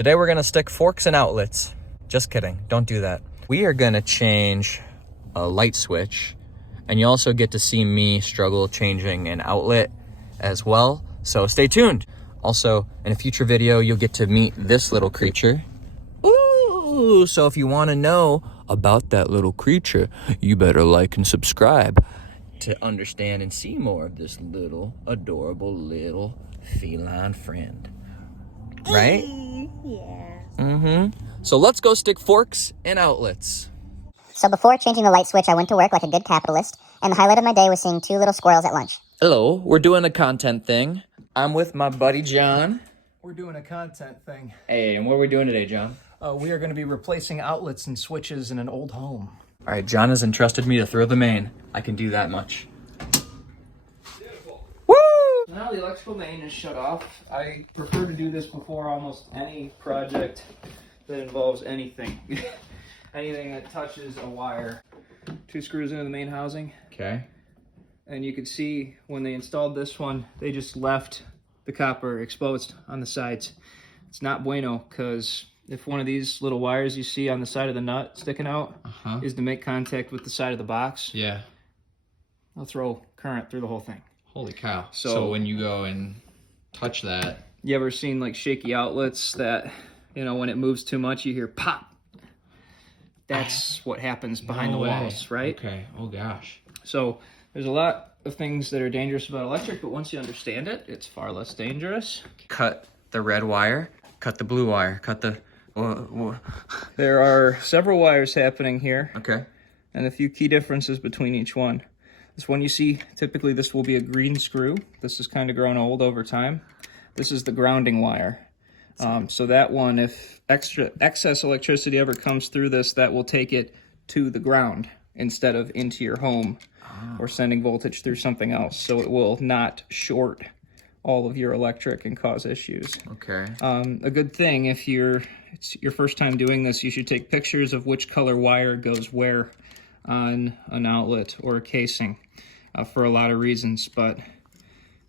Today we're gonna stick forks and outlets. Just kidding, don't do that. We are gonna change a light switch, and you also get to see me struggle changing an outlet as well, so stay tuned. Also, in a future video, you'll get to meet this little creature. Ooh, so if you wanna know about that little creature, you better like and subscribe to understand and see more of this little, adorable little feline friend. Right? Yeah. So let's go stick forks and outlets. So before changing the light switch, I went to work like a good capitalist, and the highlight of my day was seeing 2 little squirrels at lunch. Hello, we're doing a content thing. I'm with my buddy John. We're doing a content thing. Hey, and what are we doing today, John? We are going to be replacing outlets and switches in an old home. All right, John has entrusted me to throw the main. I can do that much. Beautiful. Woo! Now the electrical main is shut off. I prefer to do this before almost any project that involves anything. Anything that touches a wire. 2 screws into the main housing. Okay. And you can see when they installed this one, they just left the copper exposed on the sides. It's not bueno, because if one of these little wires you see on the side of the nut sticking out is to make contact with the side of the box, Yeah. I'll throw current through the whole thing. Holy cow. So when you go and touch that. You ever seen like shaky outlets that, you know, when it moves too much, you hear pop? That's what happens behind the walls, right? Okay. Oh gosh. So there's a lot of things that are dangerous about electric, but once you understand it, it's far less dangerous. Cut the red wire, cut the blue wire, cut the... There are several wires happening here, Okay. and a few key differences between each one. This one you see, typically this will be a green screw. This has kind of grown old over time. This is the grounding wire. So that one, if excess electricity ever comes through this, that will take it to the ground instead of into your home or sending voltage through something else. So it will not short all of your electric and cause issues. Okay. A good thing, if it's your first time doing this, you should take pictures of which color wire goes where on an outlet or a casing for a lot of reasons. But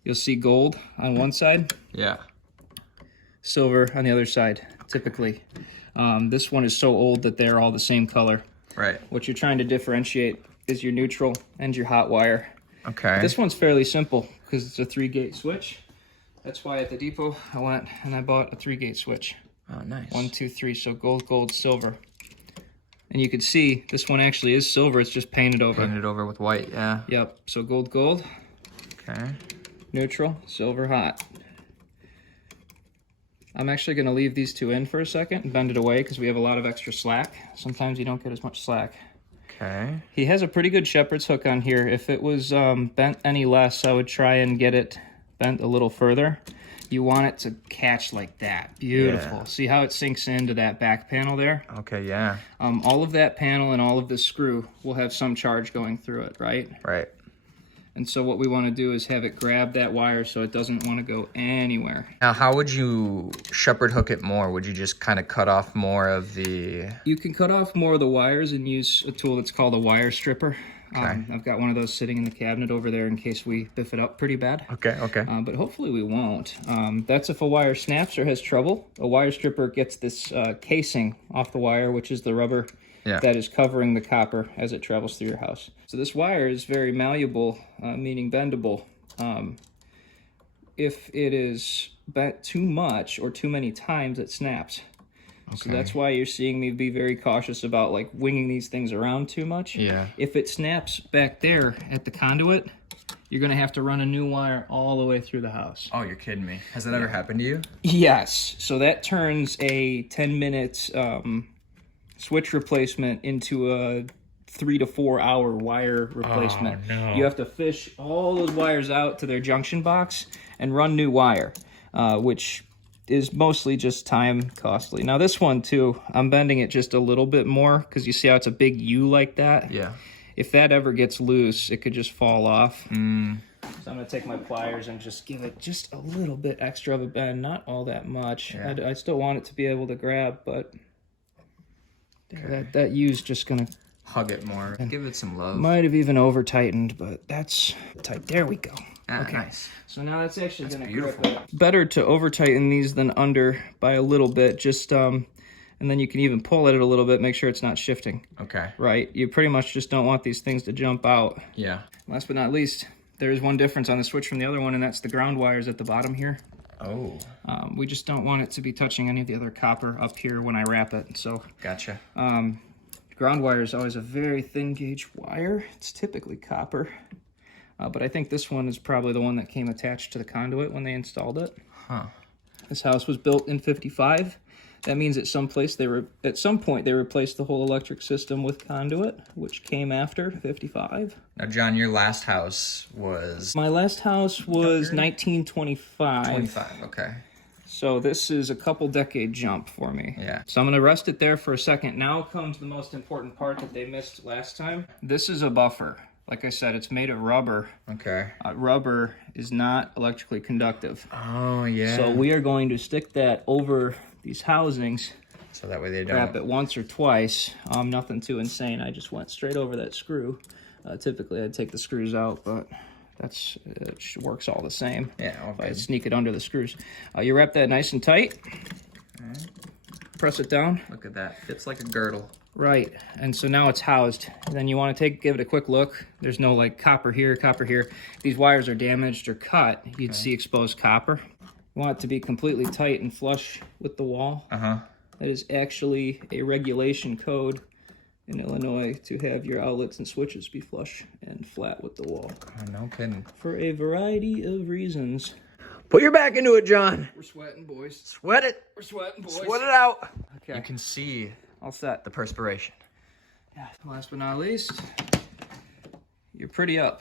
you'll see gold on one side, Yeah. silver on the other side, typically. This one is so old that they're all the same color. Right. What you're trying to differentiate is your neutral and your hot wire. Okay. This one's fairly simple because it's a 3-gate switch. That's why at the depot I went and I bought a 3-gate switch. Oh, nice. 1, 2, 3, so gold, gold, silver. And you can see this one actually is silver, it's just painted over. Painted over with white, yeah. Yep, so gold, gold, Okay. neutral, silver, hot. I'm actually going to leave these 2 in for a second and bend it away because we have a lot of extra slack. Sometimes you don't get as much slack. Okay. He has a pretty good shepherd's hook on here. If it was bent any less, I would try and get it bent a little further. You want it to catch like that. Beautiful. Yeah. See how it sinks into that back panel there? Okay, yeah. All of that panel and all of this screw will have some charge going through it, right? Right. And so what we want to do is have it grab that wire so it doesn't want to go anywhere. Now, how would you shepherd hook it more? Would you just kind of cut off more of the... You can cut off more of the wires and use a tool that's called a wire stripper. Okay. I've got one of those sitting in the cabinet over there in case we biff it up pretty bad. Okay, okay. But hopefully we won't. That's if a wire snaps or has trouble. A wire stripper gets this casing off the wire, which is the rubber that is covering the copper as it travels through your house. So this wire is very malleable, meaning bendable. If it is bent too much or too many times, it snaps. Okay. So that's why you're seeing me be very cautious about like winging these things around too much. Yeah. If it snaps back there at the conduit, you're going to have to run a new wire all the way through the house. Oh, you're kidding me. Has that ever happened to you? Yes. So that turns a 10-minute switch replacement into a 3 to 4 hour wire replacement. Oh, no. You have to fish all those wires out to their junction box and run new wire, which is mostly just time costly. Now this one too, I'm bending it just a little bit more because you see how it's a big U like that? Yeah. If that ever gets loose, it could just fall off. So Mm. I'm going to take my pliers and just give it just a little bit extra of a bend, not all that much. Yeah. I still want it to be able to grab, but Okay. that U's just going to... Hug it more. Give it some love. Might have even over-tightened, but that's tight. There we go. Ah, Okay. nice. So now that's actually going to beautiful. grip it. Better to over tighten these than under by a little bit. Just and then you can even pull at it a little bit, make sure it's not shifting. Okay. Right? You pretty much just don't want these things to jump out. Yeah. Last but not least, there is one difference on the switch from the other one, and that's the ground wires at the bottom here. Oh. We just don't want it to be touching any of the other copper up here when I wrap it. So Gotcha. ground wire is always a very thin gauge wire. It's typically copper. But I think this one is probably the one that came attached to the conduit when they installed it. Huh. This house was built in '55. That means at some point they replaced the whole electric system with conduit, which came after '55. Now, John, your last house was My last house was 1925. 25. Okay. So this is a couple decade jump for me. Yeah. So I'm going to rest it there for a second. Now comes the most important part that they missed last time. This is a buffer. Like I said, it's made of rubber. Okay. Rubber is not electrically conductive. Oh, yeah. So we are going to stick that over these housings. So that way they don't. Wrap it once or twice. Nothing too insane. I just went straight over that screw. Typically, I'd take the screws out, but it works all the same. Yeah, okay. I sneak it under the screws. You wrap that nice and tight. Right. Press it down. Look at that. Fits like a girdle. Right, and so now it's housed. And then you want to give it a quick look. There's no like copper here, copper here. If these wires are damaged or cut, you'd see exposed copper. You want it to be completely tight and flush with the wall. Uh-huh. That is actually a regulation code in Illinois to have your outlets and switches be flush and flat with the wall. Oh, no kidding. For a variety of reasons. Put your back into it, John. We're sweating, boys. Sweat it. We're sweating, boys. Sweat it out. Okay. You can see All set. the perspiration. Yeah. Last but not least, you're pretty up.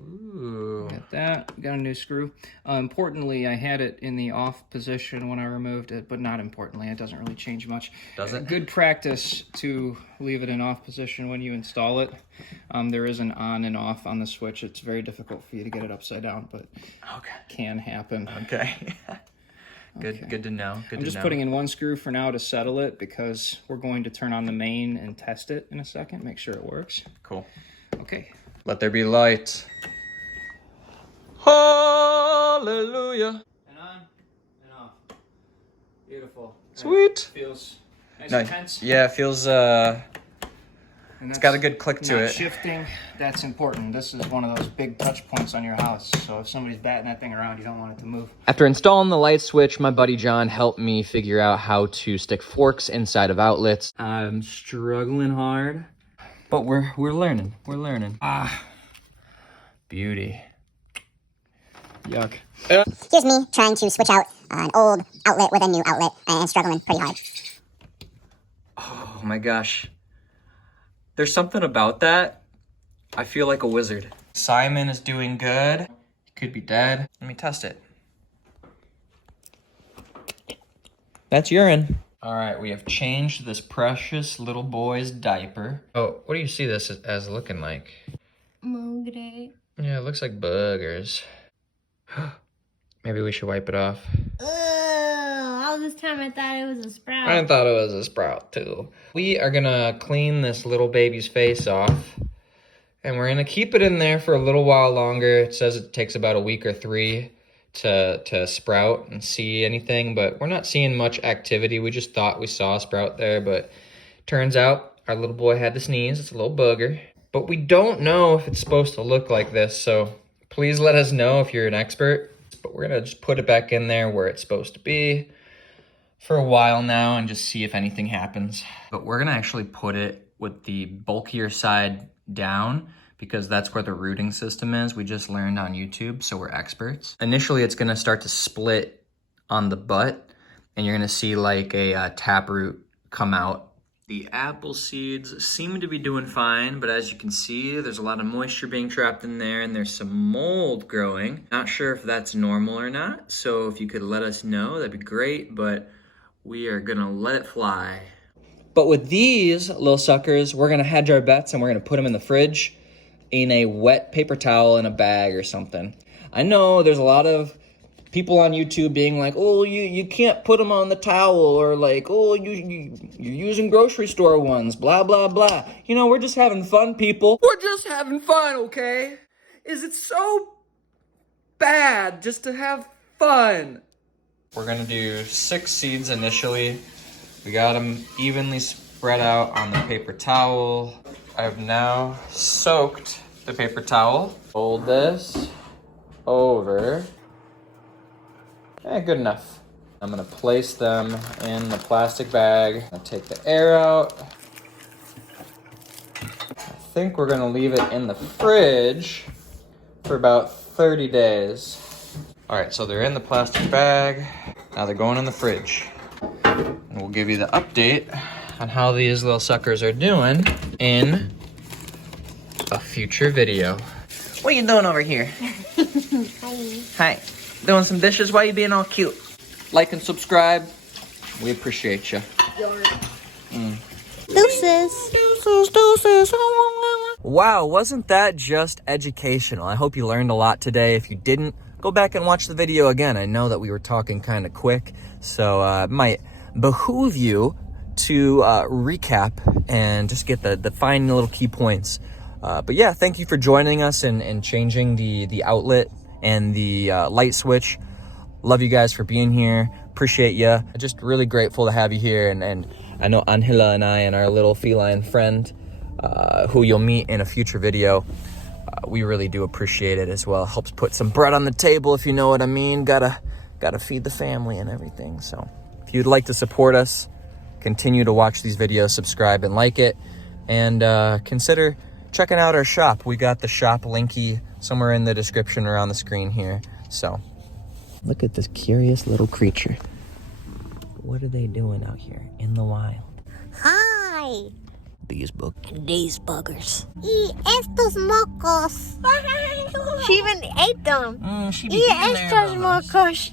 Ooh. Got that. Got a new screw. Importantly, I had it in the off position when I removed it, but not importantly. It doesn't really change much. Does it? Good practice to leave it in off position when you install it. There is an on and off on the switch. It's very difficult for you to get it upside down, but Okay. can happen. Okay. Good. Okay. Good to know. Good I'm to just know. putting in one screw for now to settle it because we're going to turn on the main and test it in a second. Make sure it works. Cool. Okay. Let there be light. Hallelujah. And on and off. Beautiful. Sweet. Feels nice Nice. and tense. Yeah, it feels it's got a good click to Not it. shifting, that's important. This is one of those big touch points on your house. So if somebody's batting that thing around, you don't want it to move. After installing the light switch, my buddy John helped me figure out how to stick forks inside of outlets. I'm struggling hard, but we're learning. We're learning. Ah, beauty. Yuck. Here's me trying to switch out an old outlet with a new outlet and struggling pretty hard. Oh my gosh. There's something about that. I feel like a wizard. Simon is doing good. He could be dead. Let me test it. That's urine. All right, we have changed this precious little boy's diaper. Oh, what do you see this as looking like? Mugre. Yeah, it looks like boogers. Maybe we should wipe it off. All this time I thought it was a sprout. I thought it was a sprout too. We are gonna clean this little baby's face off, and we're gonna keep it in there for a little while longer. It says it takes about a week or 3 to sprout and see anything, but we're not seeing much activity. We just thought we saw a sprout there, but turns out our little boy had to sneeze. It's a little booger. But we don't know if it's supposed to look like this, so please let us know if you're an expert. But we're gonna just put it back in there where it's supposed to be for a while now and just see if anything happens. But we're gonna actually put it with the bulkier side down because that's where the rooting system is. We just learned on YouTube, so we're experts. Initially, it's gonna start to split on the butt and you're gonna see like a taproot come out. The apple seeds seem to be doing fine, but as you can see, there's a lot of moisture being trapped in there and there's some mold growing. Not sure if that's normal or not, so if you could let us know, that'd be great, but we are gonna let it fly. But with these little suckers, we're gonna hedge our bets and we're gonna put them in the fridge in a wet paper towel in a bag or something. I know there's a lot of people on YouTube being like, oh, you can't put them on the towel, or like, oh, you're using grocery store ones, blah, blah, blah. You know, we're just having fun, people. We're just having fun, okay? Is it so bad, just to have fun. We're gonna do 6 seeds initially. We got them evenly spread out on the paper towel. I've now soaked the paper towel. Fold this over. Good enough. I'm gonna place them in the plastic bag. I'll take the air out. I think we're gonna leave it in the fridge for about 30 days. All right, so they're in the plastic bag. Now they're going in the fridge. And we'll give you the update on how these little suckers are doing in a future video. What are you doing over here? Hi. Doing some dishes? Why are you being all cute? Like and subscribe. We appreciate you. Deuces. Wow, wasn't that just educational? I hope you learned a lot today. If you didn't, go back and watch the video again. I know that we were talking kind of quick, so it might behoove you to recap and just get the fine little key points. But yeah, thank you for joining us and changing the outlet and the light switch. Love you guys for being here. Appreciate you. Just really grateful to have you here. And I know Angela and I and our little feline friend, who you'll meet in a future video, we really do appreciate it as well. Helps put some bread on the table, if you know what I mean. Gotta feed the family and everything. So if you'd like to support us, continue to watch these videos, subscribe and like it, and consider checking out our shop. We got the shop linky somewhere in the description or on the screen here. So look at this curious little creature. What are they doing out here in the wild? Hi. These buggers. Y estos mocos. She even ate them. She Y estos mocos.